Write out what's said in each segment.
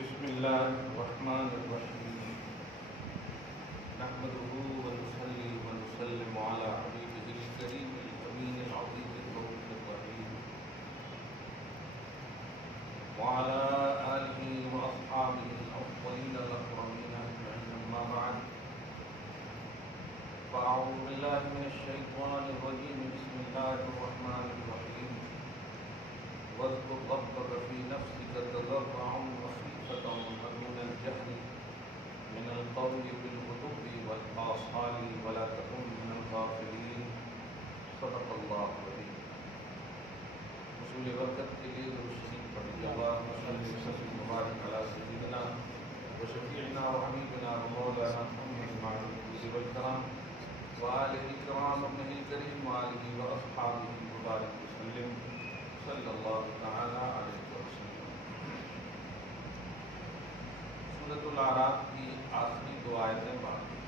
بسم الله الرحمن الرحيم نحمده ونصلي ونسلم على حبيبه الكريم الأمين العظيم الرؤوف الرحيم وعلى آله وأصحابه الأفضلين الأكرمين أجمعين أما بعد فأعوذ بالله من الشيطان الرجيم بسم الله الرحمن الرحيم واذكر ربك في نفسك تضرعا وخيفة ودون الجهل من القول بالغدو والآصال ولا تكن من الغافلين صدق الله العظيم. حصول برکت کے لیے درود شریف پڑھیے. اللهم صل وسلم وبارك على سيدنا وشفيعنا وحبيبنا ومولانا محمد وعلى آله والكرام وآله الكرام ابنه الكريم وآله وأصحابه وبارك وسلم صلی اللہ تعالی علیہ وسلم. سورۃ الاعراف کی آخری دو آیتیں باقی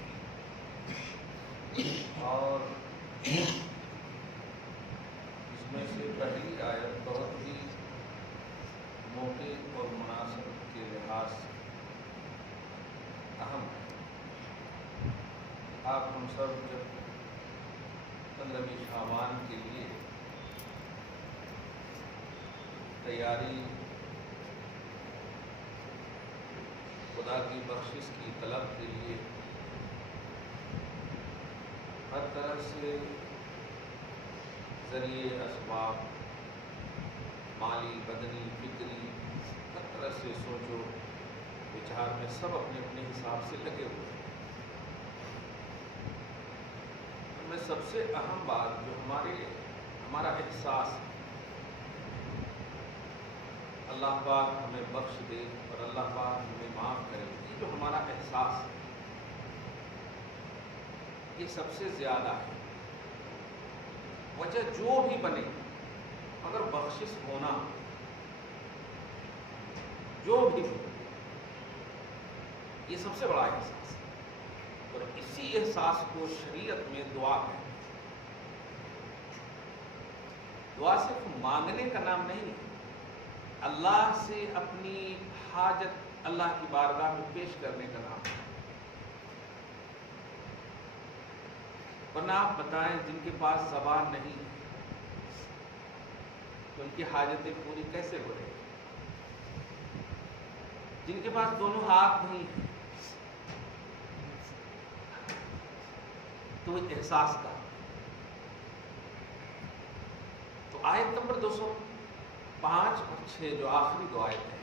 اور اس میں سے پہلی آیت بہت ہی موقع اور مناسب کے لحاظ سے اہم ہے. آپ ہم سب جب 15 شعبان کے لیے تیاری خدا کی بخشش کی طلب کے لیے ہر طرح سے ذریعے اسباب مالی بدنی فکری ہر طرح سے سوچو وچار میں سب اپنے اپنے حساب سے لگے ہوئے ہیں. ان میں سب سے اہم بات جو ہمارا احساس ہے اللہ پاک ہمیں بخش دے اور اللہ پاک ہمیں معاف کرے، یہ جو ہمارا احساس ہے یہ سب سے زیادہ ہے. وجہ جو بھی بنے مگر بخشش ہونا جو بھی ہو یہ سب سے بڑا احساس ہے. اور اسی احساس کو شریعت میں دعا ہے. دعا صرف مانگنے کا نام نہیں ہے، اللہ سے اپنی حاجت اللہ کی بارگاہ میں پیش کرنے کا نام ہے. ورنہ آپ بتائیں جن کے پاس زبان نہیں تو ان کی حاجتیں پوری کیسے ہو رہی؟ جن کے پاس دونوں ہاتھ نہیں تو وہ احساس کا. تو آیت نمبر 205 اور 6 جو آخری دو آیتیں ہیں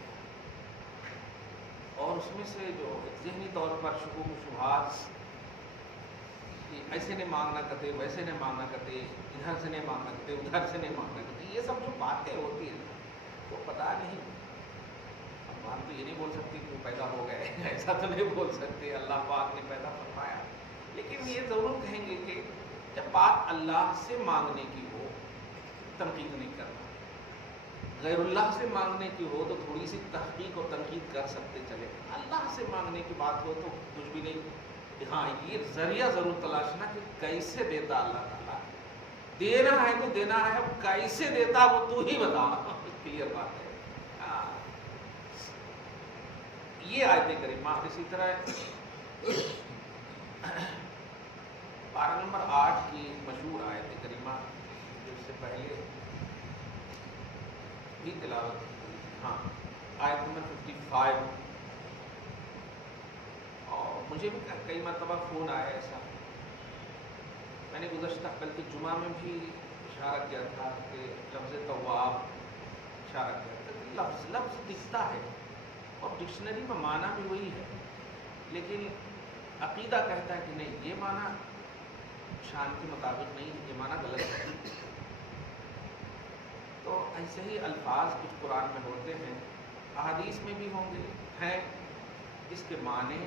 اور اس میں سے جو ذہنی طور پر شکوک و شبہات کہ ایسے نہیں مانگنا کرتے ویسے نہیں مانگنا کرتے ادھر سے نہیں مانگنا کرتے ادھر سے نہیں مانگنا کرتے، یہ سب جو باتیں ہوتی ہیں وہ پتہ نہیں. ہم تو یہ نہیں بول سکتے کہ وہ پیدا ہو گئے ایسا تو نہیں بول سکتے، اللہ پاک نے پیدا فرمایا. لیکن یہ ضرور کہیں گے کہ جب بات اللہ سے مانگنے کی ہو تنقید نہیں کرنا، غیر اللہ سے مانگنے کی ہو تو تھوڑی سی تحقیق اور تنقید کر سکتے چلے. اللہ سے مانگنے کی بات ہو تو کچھ بھی نہیں. ہاں یہ ذریعہ ضرور تلاشنا کہ کیسے دیتا اللہ تعالیٰ. دینا ہے تو دینا ہے، اب کیسے دیتا وہ تو ہی بتا. کلیئر بات ہے. یہ آیت کریمہ اسی طرح پارہ نمبر 8 کی مشہور آیت کریمہ جو اس سے پہلے بھی تلاوت. ہاں آیت نمبر 55. اور مجھے بھی کئی مرتبہ فون آیا ایسا. میں نے گزشتہ کل کے جمعہ میں بھی اشارہ کیا تھا کہ لفظ تواب اشارہ کیا تھا کہ لفظ دکھتا ہے اور ڈکشنری میں معنی بھی وہی ہے، لیکن عقیدہ کہتا ہے کہ نہیں یہ معنی شان کے مطابق نہیں، یہ معنی غلط ہے. تو ایسے ہی الفاظ کچھ قرآن میں ہوتے ہیں، احادیث میں بھی ہوں گے ہیں، اس کے معنی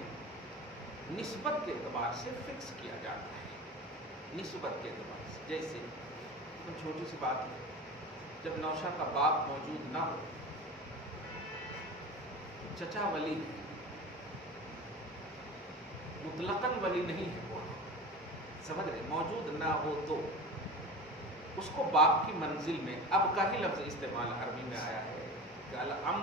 نسبت کے اعتبار سے فکس کیا جاتا ہے. نسبت کے اعتبار سے جیسے چھوٹی سی بات ہے، جب نوشہ کا باپ موجود نہ ہو چچا ولی ہے، مطلقاً ولی نہیں ہے وہ، سمجھ رہے، موجود نہ ہو تو اس کو باپ کی منزل میں اب کا ہی لفظ استعمال عربی میں آیا ہے کہ العم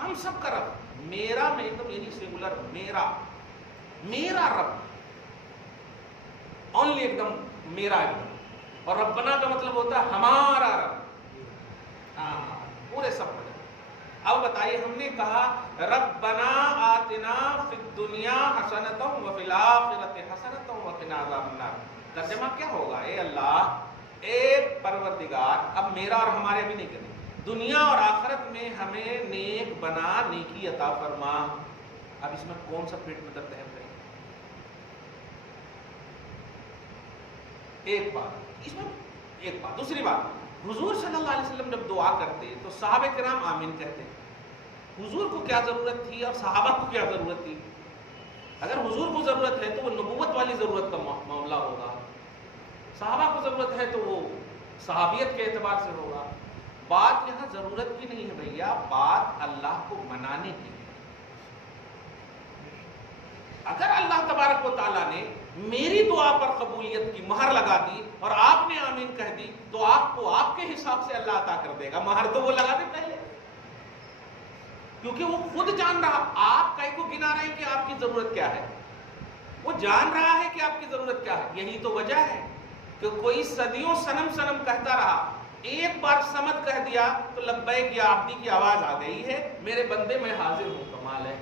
ہم سب کا رب, میرا میں تو میری سنگولر, میرا رب, اونلی ایک دم میرا ایک دم. اور ربنا کا مطلب ہوتا ہے ہمارا رب, پورے سب کو. اب بتائیے, ہم نے کہا ربنا آتنا فی الدنیا حسنۃ وفی الآخرۃ حسنۃ وقنا عذاب النار. ترجمہ کیا ہوگا؟ اے اللہ, اے پروردگار, اب میرا اور ہمارے ابھی نہیں کریں, دنیا اور آخرت میں ہمیں نیک بنا, نیکی عطا فرما. اب اس میں کون سا پیٹ میں درد ہے؟ ایک بات اس میں, ایک بات. دوسری بات, حضور صلی اللہ علیہ وسلم جب دعا کرتے تو صحابہ کرام آمین کہتے. حضور کو کیا ضرورت تھی اور صحابہ کو کیا ضرورت تھی؟ اگر حضور کو ضرورت ہے تو وہ نبوت والی ضرورت کا معاملہ ہوگا, صحابہ کو ضرورت ہے تو وہ صحابیت کے اعتبار سے ہوگا. بات یہاں ضرورت کی نہیں ہے بھیا, بات اللہ کو منانے کی ہے. اگر اللہ تبارک و تعالیٰ نے میری دعا پر قبولیت کی مہر لگا دی اور آپ نے آمین کہہ دی تو آپ کو آپ کے حساب سے اللہ عطا کر دے گا. مہر تو وہ لگا دے پہلے, کیونکہ وہ خود جان رہا, آپ کہیں کو گنا رہے ہیں کہ آپ کی ضرورت کیا ہے, وہ جان رہا ہے کہ آپ کی ضرورت کیا ہے. یہی تو وجہ ہے کہ کوئی صدیوں سنم سنم کہتا رہا, ایک بار سمد کہہ دیا تو لبیک یا عبدی کی آواز آ گئی ہے, میرے بندے میں حاضر ہوں. کمال ہے.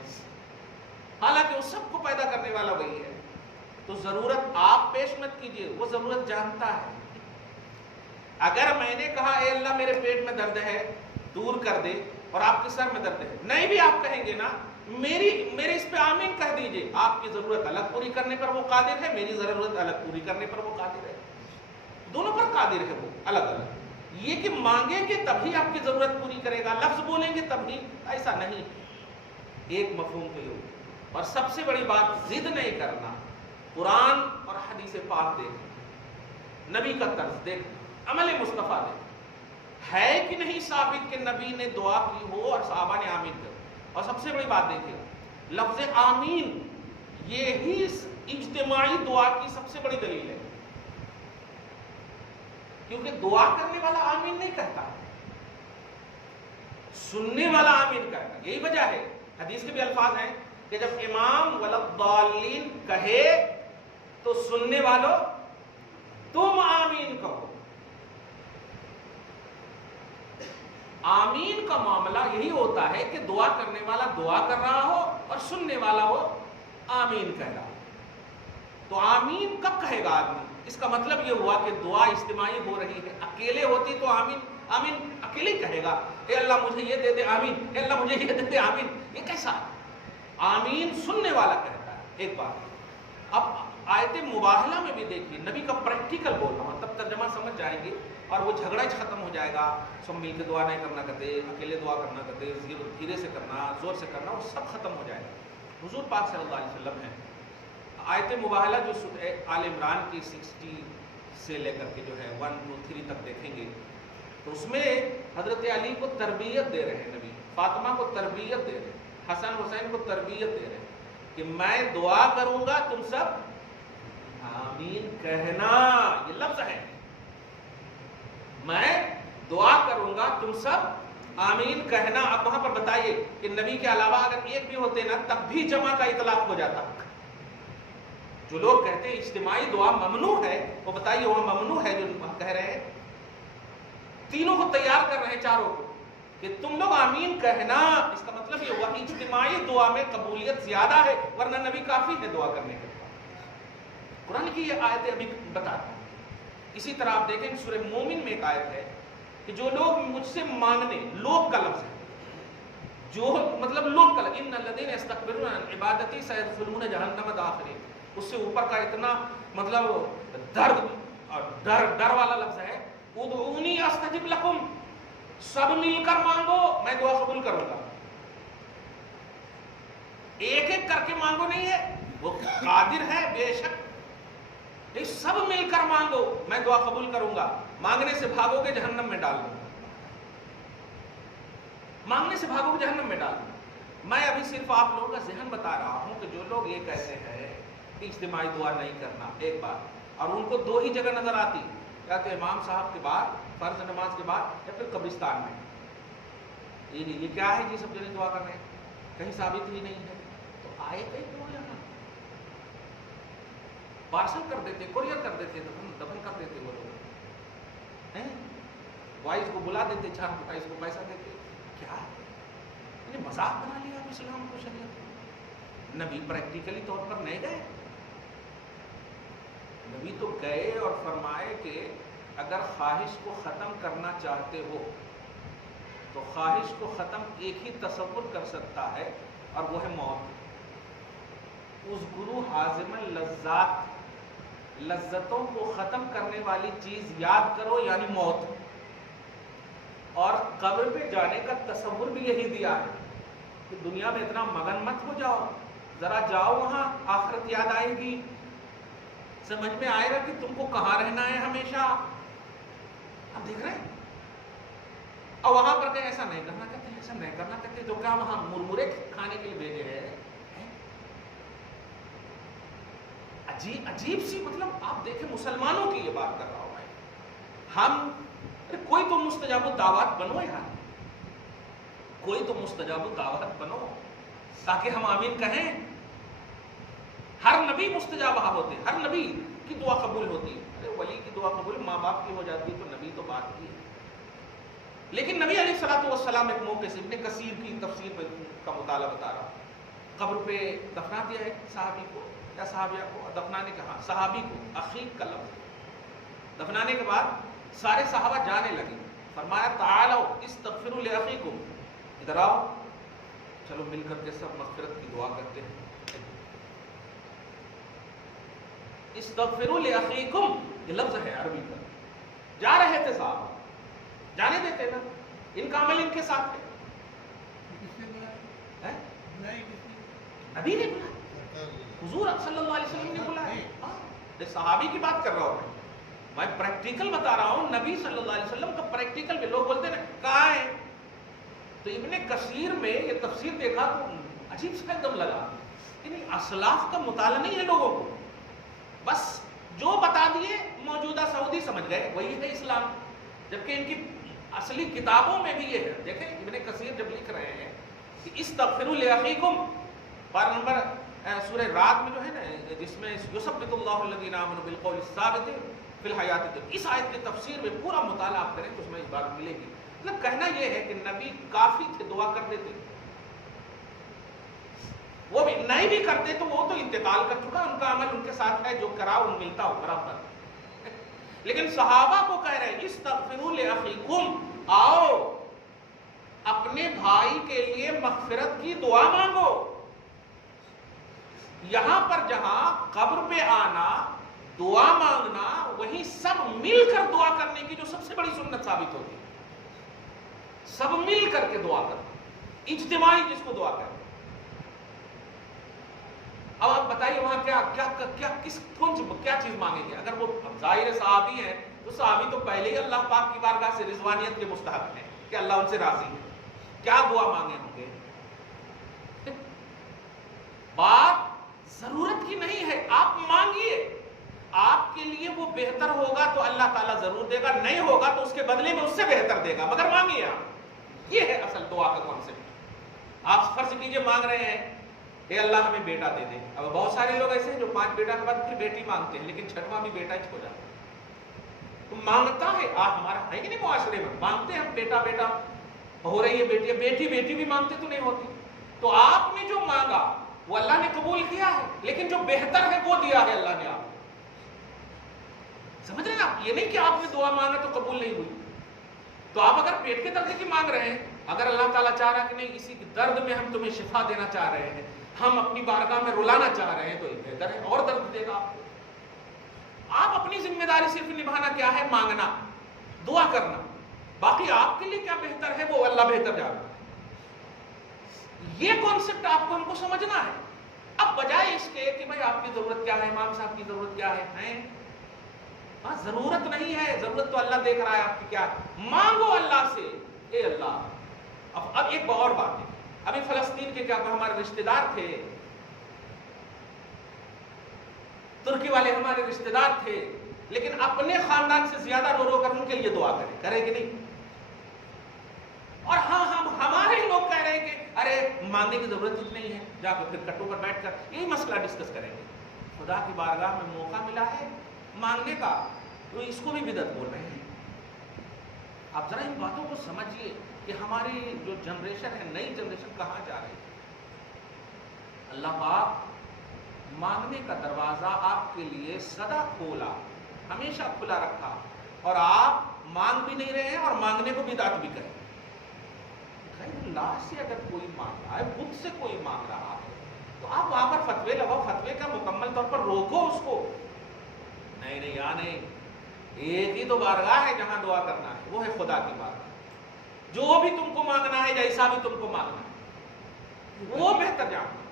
حالانکہ وہ سب کو پیدا کرنے والا وہی ہے. تو ضرورت آپ پیش مت کیجئے, وہ ضرورت جانتا ہے. اگر میں نے کہا اے اللہ میرے پیٹ میں درد ہے دور کر دے, اور آپ کے سر میں درد ہے, نہیں بھی آپ کہیں گے نا میرے اس پہ آمین کہہ دیجئے, آپ کی ضرورت الگ پوری کرنے پر وہ قادر ہے, میری ضرورت الگ پوری کرنے پر وہ قادر ہے. دونوں پر قادر ہے وہ الگ الگ. یہ کہ مانگیں گے تبھی آپ کی ضرورت پوری کرے گا, لفظ بولیں گے تبھی, ایسا نہیں. ایک مفہوم تو یہ. اور سب سے بڑی بات, ضد نہیں کرنا. قرآن اور حدیث پاک دیکھ, نبی کا طرز دیکھ, عمل مصطفیٰ دیکھ, ہے کہ نہیں ثابت کہ نبی نے دعا کی ہو اور صحابہ نے آمین کر. اور سب سے بڑی بات دیکھیے, لفظ آمین یہی اجتماعی دعا کی سب سے بڑی دلیل ہے, کیونکہ دعا کرنے والا آمین نہیں کہتا, سننے والا آمین کہتا. یہی وجہ ہے, حدیث کے بھی الفاظ ہیں کہ جب امام ولضالین کہے تو سننے والوں تم آمین کہو. آمین کا معاملہ یہی ہوتا ہے کہ دعا کرنے والا دعا کر رہا ہو اور سننے والا ہو آمین کہہ رہا. تو آمین کب کہے گا آدمی؟ اس کا مطلب یہ ہوا کہ دعا اجتماعی ہو رہی ہے. اکیلے ہوتی تو آمین اکیلے ہی کہے گا, اے اللہ مجھے یہ دے دے آمین, اے اللہ مجھے یہ دے دے آمین. یہ کیسا ہے؟ آمین سننے والا کہتا ہے. ایک بات. اب آیت مباہلہ میں بھی دیکھیے, نبی کا پریکٹیکل بول رہا ہوں, تب ترجمہ سمجھ جائیں گے اور وہ جھگڑا ہی ختم ہو جائے گا. سب مل کے دعا نہیں کرنا کہتے, اکیلے دعا کرنا کہتے, دھیرے سے کرنا, زور سے کرنا, وہ سب ختم ہو جائے گا. حضور پاک صلی اللہ علیہ وسلم ہے. آیت مباہلہ جو آل عمران کی 60 سے لے کر کے جو ہے 1 2 3 تک دیکھیں گے تو اس میں حضرت علی کو تربیت دے رہے ہیں نبی, فاطمہ کو تربیت دے رہے ہیں, حسن حسین کو تربیت دے رہے ہیں کہ میں دعا کروں گا تم سب آمین کہنا. یہ لفظ ہے, میں دعا کروں گا تم سب آمین کہنا. اب وہاں پر بتائیے کہ نبی کے علاوہ اگر ایک بھی ہوتے نا تب بھی جمع کا اطلاق ہو جاتا. جو لوگ کہتے ہیں اجتماعی دعا ممنوع ہے, وہ بتائیے وہاں ممنوع ہے جو کہہ رہے ہیں؟ تینوں کو تیار کر رہے ہیں, چاروں کو, کہ تم لوگ آمین کہنا. اس کا مطلب یہ ہوا کہ اجتماعی دعا میں قبولیت زیادہ ہے, ورنہ نبی کافی ہے دعا کرنے کے. قرآن کی یہ آیتیں ابھی بتاتے ہیں. اسی طرح آپ دیکھیں سورہ مومن میں ایک آیت ہے کہ جو لوگ مجھ سے مانگنے, لوگ کا لفظ ہے, جو مطلب لوگ کا, ان الذین یستکبرون عن عبادتی سیدخلون جہنم داخرین. اس سے اوپر کا اتنا مطلب ڈر والا لفظ ہے, ادعونی استجب لکم, سب مل کر مانگو میں دعا قبول کروں گا. ایک ایک کر کے مانگو نہیں ہے, وہ قادر ہے بے شک, سب مل کر مانگو میں دعا قبول کروں گا. مانگنے سے بھاگو گے جہنم میں ڈال دوں گا, مانگنے سے بھاگو گے جہنم میں ڈال دوں گا. میں ابھی صرف آپ لوگوں کا ذہن بتا رہا ہوں کہ جو لوگ یہ کہتے ہیں کہ اجتماعی دعا نہیں کرنا, ایک بات, اور ان کو 2 ہی جگہ نظر آتی, یا تو امام صاحب کے بعد فرض نماز کے بعد یا پھر قبرستان میں. یہ کیا ہے جی سب جنے دعا کر رہے ہیں, کہیں ثابت ہی نہیں ہے. تو آئے کہیں کیوں یہاں پارسل کر دیتے, کوریئر کر دیتے, دفن کر دیتے وہ لوگ, وائس کو بلا دیتے, 4 اس کو پیسہ دیتے. کیا مذاق بنا لیا آپ اسلام کو, شریعت کو. نبی پریکٹیکلی طور پر نہیں گئے. نبی تو گئے اور فرمائے کہ اگر خواہش کو ختم کرنا چاہتے ہو تو خواہش کو ختم ایک ہی تصور کر سکتا ہے, اور وہ ہے موت. اذکروا حازم اللذات, لذتوں کو ختم کرنے والی چیز یاد کرو, یعنی موت. اور قبر پہ جانے کا تصور بھی یہی دیا ہے کہ دنیا میں اتنا مگن مت ہو جاؤ, ذرا جاؤ وہاں, آخرت یاد آئے گی, سمجھ میں آئے گا کہ تم کو کہاں رہنا ہے ہمیشہ. آپ دیکھ رہے ہیں, اور وہاں پر کہ ایسا نہیں کرنا کہتے, ایسا نہیں کرنا کہتے, تو کیا وہاں مرمرے کھانے کے لیے بھیجے ہیں. عجیب سی, مطلب آپ دیکھیں مسلمانوں کی یہ بات کر رہا ہوں میں. ہم کوئی تو مستجاب الدعوات بنو یار, کوئی تو مستجاب الدعوات بنو تاکہ ہم آمین کہیں. ہر نبی مستجاب ہوتے, ہر نبی کی دعا قبول ہوتی ہے. ارے ولی کی دعا قبول ماں باپ کی ہو جاتی ہے, تو نبی تو بات کی ہے. لیکن نبی علیہ الصلوۃ والسلام ایک موقع سے ابن کثیر کی تفسیر کا مطالعہ بتا رہا, قبر پہ دفنا دیا ہے صحابی کو یا صحابیہ کو. دفنانے کا, ہاں صحابی کو, اخیق کا لفظ. دفنانے کے بعد سارے صحابہ جانے لگے, فرمایا تعالوا استغفروا لاخیکم, ادھر آؤ, چلو مل کر کے سب مغفرت کی دعا کرتے ہیں. استغفروا لاخیکم, یہ لفظ ہے عربی کا. جا رہے تھے صحابہ, جانے دیتے نا, ان کا عمل ان کے ساتھ ہے. نبی نے بلایا, حضور صلی اللہ علیہ وسلم نے بلایا. صحابی کی بات کر رہا ہوں میں پریکٹیکل بتا رہا ہوں. نبی صلی اللہ علیہ وسلم کا پریکٹیکل میں, لوگ بولتے ہیں نا کہاں ہے, تو ابن کثیر میں یہ تفسیر دیکھا تو عجیب سا ایک دم لگا. اسلاف کا مطالعہ نہیں ہے لوگوں کو, بس جو بتا دیے موجودہ سعودی سمجھ گئے وہی ہے اسلام, جبکہ ان کی اصلی کتابوں میں بھی یہ ہے. دیکھیں ابن کثیر جب لکھ رہے ہیں کہ استغفروا لاخیکم, پارہ نمبر سورہ رات میں جو ہے نا, جس میں یثبت اللہ الذین آمنوا بالقول الثابت فی الحیات الدنیا, اس آیت کی تفسیر میں پورا مطالعہ آپ کریں تو اس میں اس بات ملے گی. مطلب کہنا یہ ہے کہ نبی کافی تھے, دعا کر دیتے. وہ بھی نہیں بھی کرتے تو وہ تو انتقال کر چکا, ان کا عمل ان کے ساتھ ہے, جو کرا ان ملتا ہو برابر. لیکن صحابہ کو کہہ رہے ہیں استغفروا لاخیکم, آؤ اپنے بھائی کے لیے مغفرت کی دعا مانگو. یہاں پر جہاں قبر پہ آنا, دعا مانگنا, وہیں سب مل کر دعا کرنے کی جو سب سے بڑی سنت ثابت ہوتی ہے. سب مل کر کے دعا کرنا, اجتماعی جس کو دعا کرنا. اب آپ بتائیے وہاں کیا چیز مانگیں گے؟ اگر وہ ظاہر صحابی ہیں تو صحابی تو پہلے ہی اللہ پاک کی بارگاہ سے رضوانیت کے مستحق ہیں کہ اللہ ان سے راضی ہے. کیا دعا مانگے ہوں گے؟ بات ضرورت کی نہیں ہے, آپ مانگیے, آپ کے لیے وہ بہتر ہوگا تو اللہ تعالیٰ ضرور دے گا, نہیں ہوگا تو اس کے بدلے میں اس سے بہتر دے گا, مگر مانگیے آپ. یہ ہے اصل دعا کا کانسیپٹ. آپ فرض کیجئے مانگ رہے ہیں اے اللہ ہمیں بیٹا دے دے. اب بہت سارے لوگ ایسے ہیں جو 5 بیٹا کے بعد پھر بیٹی مانگتے ہیں, لیکن 6واں بھی بیٹا ہی ہو جاتا ہے. تو مانگتا ہے آپ, ہمارا ہے کہ نہیں معاشرے میں, مانگتے ہیں ہم بیٹا بیٹا ہو رہی ہے, بیٹی بیٹی بیٹی بھی مانگتے تو نہیں ہوتی. تو آپ نے جو مانگا وہ اللہ نے قبول کیا ہے, لیکن جو بہتر ہے وہ دیا ہے اللہ نے آپ کو. سمجھ رہے ہیں آپ؟ یہ نہیں کہ آپ نے دعا مانگا تو قبول نہیں ہوئی. تو آپ اگر پیٹ کے درد کی مانگ رہے ہیں, اگر اللہ تعالیٰ چاہ رہا کہ نہیں اسی درد میں ہم تمہیں شفا دینا چاہ رہے ہیں, ہم اپنی بارگاہ میں رلانا چاہ رہے ہیں, تو یہ بہتر ہے, اور درد دے گا آپ کو. آپ اپنی ذمہ داری صرف نبھانا کیا ہے, مانگنا, دعا کرنا. باقی آپ کے لیے کیا بہتر ہے وہ اللہ بہتر جانتا ہے. یہ کانسیپٹ آپ کو ہم کو سمجھنا ہے. اب بجائے اس کے کہ بھائی آپ کی ضرورت کیا ہے, امام صاحب کی ضرورت کیا ہے, ضرورت نہیں ہے, ضرورت تو اللہ دیکھ رہا ہے آپ کی کیا ہے. مانگو اللہ سے, اے اللہ. اب ایک اور بات ہے, ابھی فلسطین کے کیا ہمارے رشتہ دار تھے, ترکی والے ہمارے رشتہ دار تھے, لیکن اپنے خاندان سے زیادہ رو رو کر ان کے لیے دعا کرے کہ نہیں. اور ہاں ہمارے ارے مانگنے کی ضرورت ہی نہیں ہے، جا کے پھر کٹو پر بیٹھ کر یہی مسئلہ ڈسکس کریں گے۔ خدا کی بارگاہ میں موقع ملا ہے مانگنے کا تو اس کو بھی بدعت بول رہے ہیں۔ آپ ذرا ان باتوں کو سمجھیے کہ ہماری جو جنریشن ہے، نئی جنریشن کہاں جا رہی ہے۔ اللہ پاک مانگنے کا دروازہ آپ کے لیے سدا کھولا، ہمیشہ کھلا رکھا، اور آپ مانگ بھی نہیں رہے ہیں اور مانگنے کو بدعت بھی کریں۔ غیر اللہ سے اگر کوئی مانگ رہا ہے، خود سے کوئی مانگ رہا ہے، تو آپ وہاں پر فتوے لگاؤ، فتوے کا مکمل طور پر روکو اس کو۔ نہیں نہیں یہاں نہیں، ایک ہی تو بارگاہ ہے جہاں دعا کرنا ہے، وہ ہے خدا کی بارگاہ۔ جو بھی تم کو مانگنا ہے، جیسا بھی تم کو مانگنا ہے، وہ بہتر جانتا۔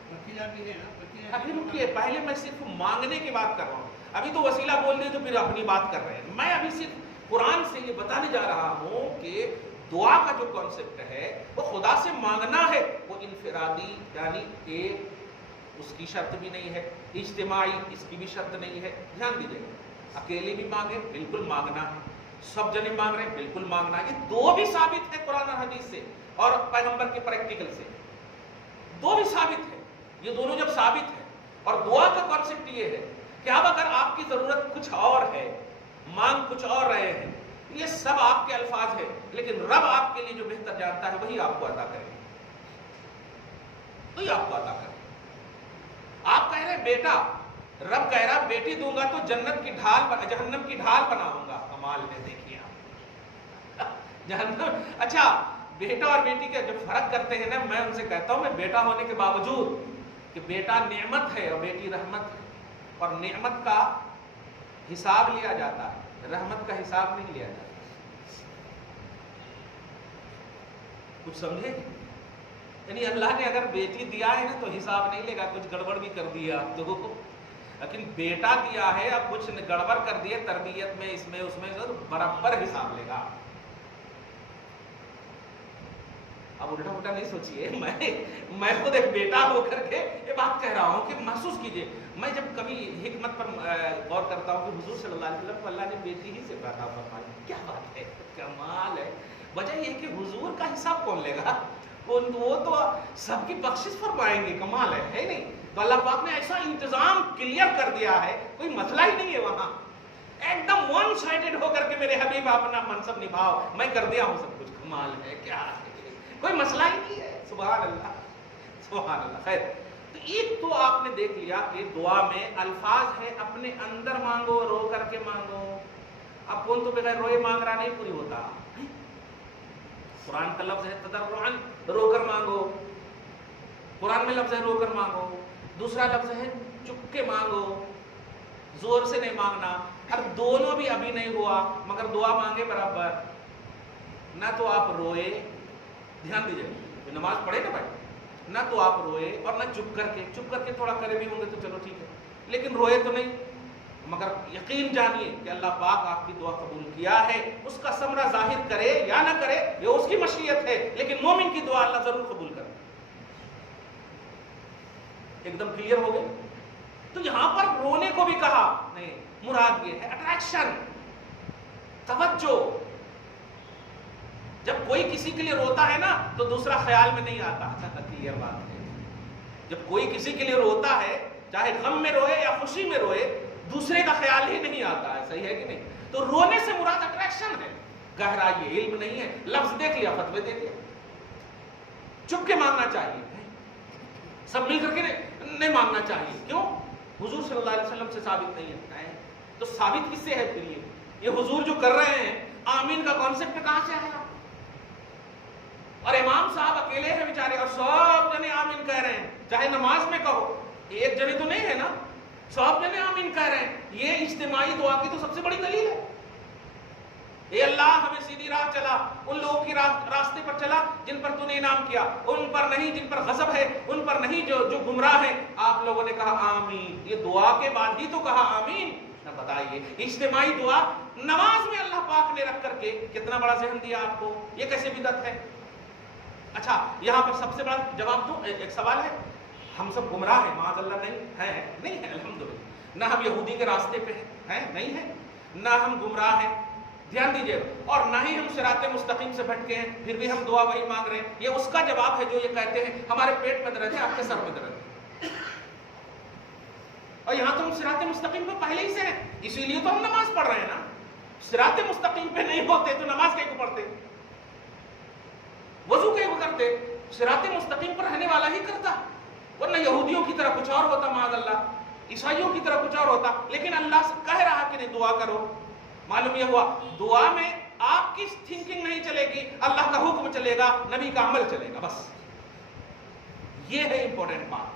ابھی رکیے، پہلے میں صرف مانگنے کی بات کر رہا ہوں، ابھی تو وسیلہ بول دیے تو پھر اپنی بات کر رہے ہیں۔ میں ابھی صرف قرآن سے یہ بتانے جا رہا ہوں کہ دعا کا جو کانسیپٹ ہے وہ خدا سے مانگنا ہے، وہ انفرادی یعنی ایک اس کی شرط بھی نہیں ہے، اجتماعی اس کی بھی شرط نہیں ہے۔ دھیان دیجیے، اکیلے بھی مانگے بالکل مانگنا ہے، سب جنے مانگ رہے ہیں بالکل مانگنا ہے۔ یہ دو بھی ثابت ہے قرآن اور حدیث سے اور پیغمبر کے پریکٹیکل سے، دو بھی ثابت ہے۔ یہ دونوں جب ثابت ہے، اور دعا کا کانسیپٹ یہ ہے کہ اب اگر آپ کی ضرورت کچھ اور ہے، مانگ کچھ اور رہے ہیں، یہ سب آپ کے الفاظ ہیں، لیکن رب آپ کے لیے جو بہتر جانتا ہے وہی آپ کو عطا کرے، وہی آپ کو عطا کرے۔ آپ کہہ رہے ہیں بیٹا، رب کہہ رہا بیٹی دوں گا تو جنت کی ڈھال، جہنم کی ڈھال بناؤں گا۔ کمال ہے، دیکھیے آپ جہنم۔ اچھا، بیٹا اور بیٹی کا جب فرق کرتے ہیں نا، میں ان سے کہتا ہوں میں بیٹا ہونے کے باوجود کہ بیٹا نعمت ہے اور بیٹی رحمت ہے، اور نعمت کا حساب لیا جاتا ہے، رحمت کا حساب نہیں لیا جاتا۔ کچھ سمجھے؟ یعنی اللہ نے اگر بیٹی دیا ہے نا تو حساب نہیں لے گا، کچھ گڑبڑ بھی کر دیا تو، لیکن بیٹا دیا ہے اب کچھ گڑبڑ کر دیے تربیت میں، اس میں اس میں، تو برابر حساب لے گا۔ اب الٹا الٹا نہیں سوچیے، میں خود ایک بیٹا ہو کر کے یہ بات کہہ رہا ہوں کہ محسوس کیجئے۔ میں جب کبھی حکمت پر غور کرتا ہوں کہ حضور صلی اللہ علیہ وسلم کو اللہ نے بیٹی ہی سے عطا فرمائی، کیا بات ہے، کمال ہے۔ وجہ یہ کہ حضور کا حساب کون لے گا؟ وہ تو سب کی بخشش فرمائیں گے، کمال ہے نہیں؟ تو اللہ پاک نے ایسا انتظام کلیئر کر دیا ہے، کوئی مسئلہ ہی نہیں ہے وہاں، ایک دم ون سائڈڈ ہو کر کے میرے حبیب اپنا منصب نبھاؤ، میں کر دیا ہوں سب کچھ۔ کمال ہے، کیا ہے، کوئی مسئلہ ہی نہیں ہے۔ سبحان اللہ، سبحان اللہ۔ خیر، تو ایک تو آپ نے دیکھ لیا کہ دعا میں الفاظ ہے، اپنے اندر مانگو، رو کر کے مانگو۔ اب کون تو بغیر روئے مانگ رہا نہیں پوری ہوتا۔ قرآن کا لفظ ہے تضرعاً، رو کر مانگو، قرآن میں لفظ ہے رو کر مانگو، دوسرا لفظ ہے چپ کے مانگو، زور سے نہیں مانگنا۔ اب دونوں بھی ابھی نہیں ہوا مگر دعا مانگے برابر، نہ تو آپ روئے، دھیان دیجیے، نماز پڑھے نا بھائی، نہ تو آپ روئے اور نہ چپ کر کے تھوڑا کرے بھی ہوں گے تو چلو ٹھیک ہے، لیکن روئے تو نہیں۔ مگر یقین جانیے کہ اللہ پاک آپ کی دعا قبول کیا ہے، اس کا ثمرہ ظاہر کرے یا نہ کرے یہ اس کی مشیت ہے، لیکن مومن کی دعا اللہ ضرور قبول کرے۔ ایک دم کلیئر ہو گئے؟ تو یہاں پر رونے کو بھی کہا نہیں، مراد یہ ہے اٹریکشن، توجہ۔ جب کوئی کسی کے لیے روتا ہے نا تو دوسرا خیال میں نہیں آتا، کلیئر بات ہے۔ جب کوئی کسی کے لیے روتا ہے، چاہے غم میں روئے یا خوشی میں روئے، دوسرے کا خیال ہی نہیں آتا ہے، صحیح ہے کہ نہیں؟ تو رونے سے مراد اٹریکشن ہے، گہرائی ہے، علم نہیں ہے۔ لفظ دیکھ لیا، فتوے دے دیا۔ چپ کے مانگنا چاہیے، سب مل کر کے نہیں مانگنا چاہیے، کیوں؟ حضور صلی اللہ علیہ وسلم سے ثابت نہیں ہے، تو ثابت کس سے ہے پھر؟ یہ حضور جو کر رہے ہیں، آمین کا کانسیپٹ کہاں سے آیا؟ اور امام صاحب اکیلے ہیں بیچارے اور سب جنے آمین کہہ رہے ہیں، چاہے نماز میں کہو، ایک جنے تو نہیں ہے نا، سب جنے آمین کہہ رہے ہیں۔ یہ اجتماعی دعا کی تو سب سے بڑی دلیل ہے۔ اے اللہ ہمیں سیدھی راہ چلا، ان لوگوں کی راستے پر چلا جن پر تو نے انعام کیا، ان پر نہیں جن پر غضب ہے، ان پر نہیں جو گمراہ ہیں۔ آپ لوگوں نے کہا آمین، یہ دعا کے بعد ہی تو کہا آمین۔ نہ بتائیے، اجتماعی دعا نماز میں اللہ پاک نے رکھ کر کے کتنا بڑا ذہن دیا آپ کو، یہ کیسے بدعت ہے؟ اچھا، یہاں پر سب سے بڑا جواب دوں، ایک سوال ہے، ہم سب گمراہ ہیں معاذ اللہ نہیں ہے الحمدللہ، نہ ہم یہودی کے راستے پہ ہیں نہیں ہے، نہ ہم گمراہ ہیں، دھیان دیجیے. اور نہ ہی ہم صراط مستقیم سے بھٹکے ہیں, پھر بھی ہم دعا وہی مانگ رہے ہیں. یہ اس کا جواب ہے جو یہ کہتے ہیں ہمارے پیٹ میں درد ہے, آپ کے سر میں درد ہے. اور یہاں تو ہم صراط مستقیم پہ پہلے ہی سے ہیں, اسی لیے تو ہم نماز پڑھ رہے ہیں نا. صراط مستقیم پہ نہیں ہوتے تو نماز کیوں پڑھتے, وضو کیوں کرتے؟ صراط مستقیم پر رہنے والا ہی کرتا, ورنہ یہودیوں کی طرح کچھ اور ہوتا معاذ اللہ, عیسائیوں کی طرح کچھ اور ہوتا. لیکن اللہ سے کہہ رہا کہ نہیں دعا کرو. معلوم یہ ہوا دعا میں آپ کی تھنکنگ نہیں چلے گی, اللہ کا حکم چلے گا, نبی کا عمل چلے گا, بس یہ ہے امپورٹنٹ بات.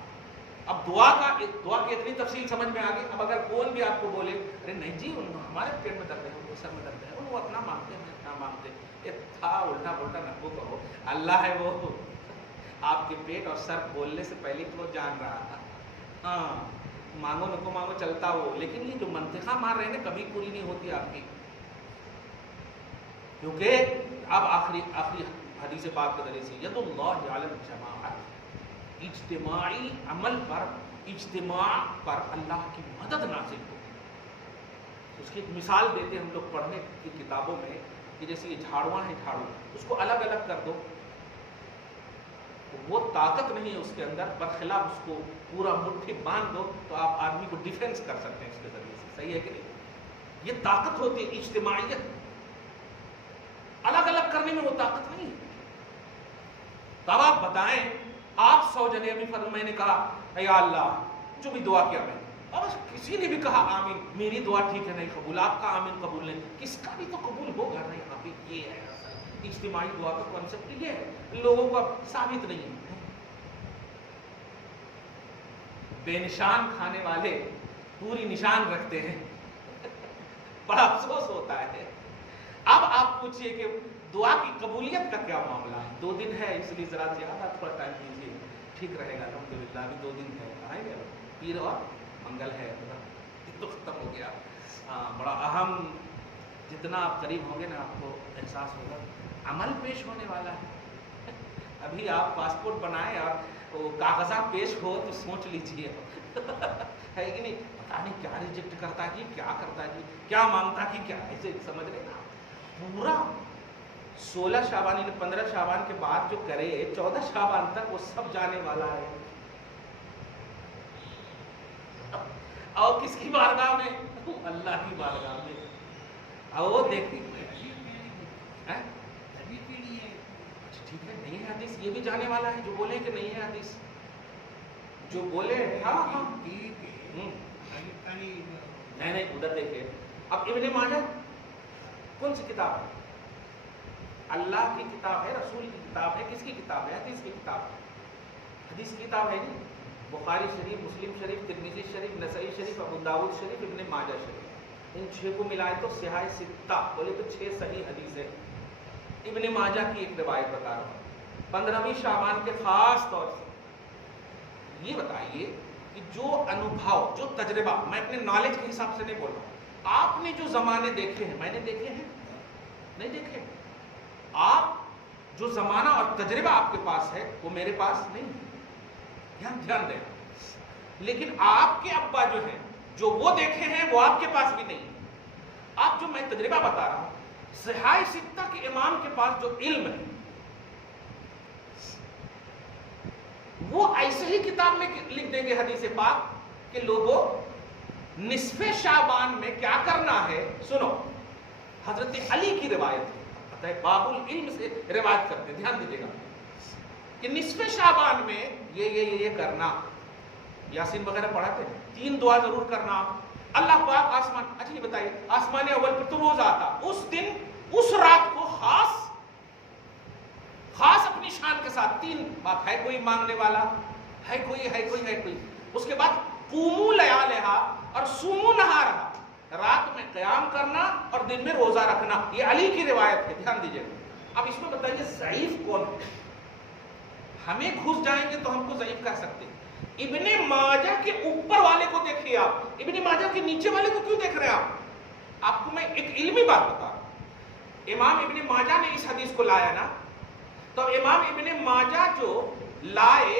اب دعا کی اتنی تفصیل سمجھ میں آ گئی. اب اگر کون بھی آپ کو بولے ارے نہیں جی ہمارے پیٹ میں درد ہے, ان کو سر میں درد ہے, وہ اپنا مانگتے ہیں اتنا مانگتے, یہ تھا الٹا پلٹا نقو کرو. اللہ ہے وہ آپ کے پیٹ اور سر بولنے سے پہلے تو وہ جان رہا تھا. ہاں مانگو نکو مانگو چلتا ہو, لیکن یہ جو منطقہ مار رہے ہیں نا کبھی پوری نہیں ہوتی آپ کی, کیونکہ اب آخری حدیث پاک کے ذریعے سے ید اللہ علی الجماعت, اجتماعی عمل پر, اجتماع پر اللہ کی مدد نازل ہو. اس کی ایک مثال دیتے ہم لوگ پڑھنے کی کتابوں میں کہ جیسے یہ جھاڑواں ہے, جھاڑو اس کو الگ الگ کر دو, وہ طاقت نہیں ہے اس کے اندر, برخلاف اس کو پورا مٹھی باندھ دو تو آپ آدمی کو ڈیفینس کر سکتے ہیں اس کے ذریعے سے. صحیح ہے کہ نہیں؟ یہ طاقت ہوتی ہے اجتماعیت, الگ الگ کرنے میں وہ طاقت نہیں ہے. تو اب آپ بتائیں, آپ 100 جنے ابھی میں نے کہا یا اللہ جو بھی دعا کیا میں نے, اور کسی نے بھی کہا آمین, میری دعا ٹھیک ہے نہیں قبول, آپ کا آمین قبول نہیں, کس کا بھی تو قبول ہوگا نہیں. یہاں پہ یہ ہے اجتماعی دعا کا کانسیپٹ, یہ ہے لوگوں کا ثابت نہیں ہے. بے نشان کھانے والے پوری نشان رکھتے ہیں, بڑا افسوس ہوتا ہے. اب آپ پوچھئے کہ دعا کی قبولیت کا کیا معاملہ ہے. 2 دن ہے اس لیے ذرا زیادہ تھوڑا ٹائم دیجیے, ٹھیک رہے گا. الحمدللہ ابھی 2 دن ہے, آئیں گے پیر اور منگل ہے, تو ختم ہو گیا. بڑا اہم, جتنا آپ قریب ہوں گے نا آپ کو احساس ہوگا عمل پیش ہونے والا ہے. ابھی آپ پاسپورٹ بنائیں اور وہ کاغذات پیش ہو تو سوچ لیجیے ہے کہ نہیں, پتہ نہیں کیا ریجیکٹ کرتا ہے, کیا کرتا ہے, کیا مانگتا ہے, کیا ایسے سمجھ رہے نا. پورا 16 شعبان یعنی 15 شعبان کے بعد جو کرے 14 شعبان تک وہ سب جانے والا ہے. اور کس کی بارگاہ میں؟ اللہ کی بارگاہ میں. اور وہ دیکھیں ٹھیک ہے نہیں ہے حدیث, یہ بھی جانے والا ہے. جو بولے کہ نہیں ہے حدیث, جو بولے ہاں نہیں ادھر دیکھیں. اب ابن ماجہ کون سی کتاب ہے؟ اللہ کی کتاب ہے, رسول کی کتاب ہے, کس کی کتاب ہے؟ حدیث کی کتاب ہے. حدیث کی کتاب ہے نہیں. بخاری شریف, مسلم شریف, ترمذی شریف, نسائی شریف, ابو داؤد شریف, ابن ماجہ شریف, ان 6 کو ملائے تو سیاہ 6 بولے تو 6 صحیح حدیث ہے. ابن ماجہ کی ایک روایت بتا رہا ہوں 15ویں شعبان کے خاص طور سے. یہ بتائیے کہ جو انوبھاؤ, جو تجربہ, میں اپنے نالج کے حساب سے نہیں بول رہا ہوں, آپ نے جو زمانے دیکھے ہیں, میں نے دیکھے ہیں نہیں دیکھے, آپ جو زمانہ اور تجربہ آپ کے پاس ہے وہ میرے پاس نہیں ہے, یہاں دھیان دیں. لیکن آپ کے ابا جو ہیں, جو وہ دیکھے ہیں وہ آپ کے پاس بھی نہیں ہے. آپ جو میں تجربہ بتا رہا ہوں, صحاح 6 کے امام کے پاس جو علم ہے وہ ایسے ہی کتاب میں لکھ دیں گے حدیث پاک کہ لوگوں نصف شعبان میں کیا کرنا ہے. سنو, حضرت علی کی روایت ہے, باب العلم سے روایت کرتے, دھیان دیجیے گا کہ نصف شعبان میں یہ کرنا. یاسین وغیرہ پڑھاتے ہیں, 3 دعا ضرور کرنا. اللہ پاک آسمان, اچھا یہ بتائیے آسمان اول پر تو روز آتا, اس دن اس رات کو خاص اپنی شان کے ساتھ 3 بات ہے. کوئی مانگنے والا ہے, کوئی. اس کے بعد قوموا لیالہا اور صوموا نہارہا, رات میں قیام کرنا اور دن میں روزہ رکھنا. یہ علی کی روایت ہے, دھیان دیجیے. اب اس میں بتائیے ضعیف کون ہے؟ ہمیں گھس جائیں گے تو ہم کو ضعیف کہہ سکتے ہیں. ابن ماجہ کے اوپر والے کو دیکھیے آپ, ابن ماجہ کے نیچے والے کو کیوں دیکھ رہے ہیں آپ؟ آپ کو میں ایک علمی بات بتا رہا ہوں. امام ابن ماجہ نے اس حدیث کو لایا نا, تو امام ابن ماجہ جو لائے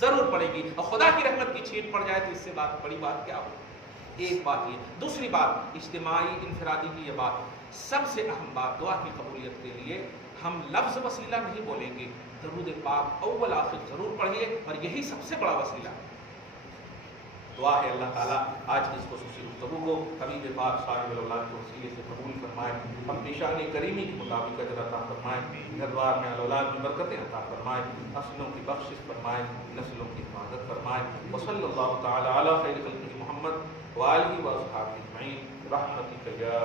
ضرور پڑے گی، اور خدا کی رحمت کی چھین پڑ جائے تو اس سے بڑی بات کیا ہو؟ ایک بات یہ. دوسری بات اجتماعی انفرادی کی یہ بات، سب سے اہم بات دعا کی قبولیت کے لیے ہم لفظ وسیلہ نہیں بولیں گے، درود پاک اول آخر ضرور پڑھیے، اور یہی سب سے بڑا وسیلہ. دعا ہے اللہ تعالیٰ آج کی اس خصوصی گفتگو کو حبیب پاک صاحب الاولاد کے وسیلے سے قبول فرمائے، ہم پیشان کریمی کے مطابق اجر عطا فرمائے، گھر بار میں اولاد میں برکتیں عطا فرمائے، نسلوں کی بخشش فرمائے، نسلوں کی حفاظت فرمائے. وصلی اللہ تعالی علی خیر خلقہ محمد وآلہ واصحابہ اجمعین برحمتک یا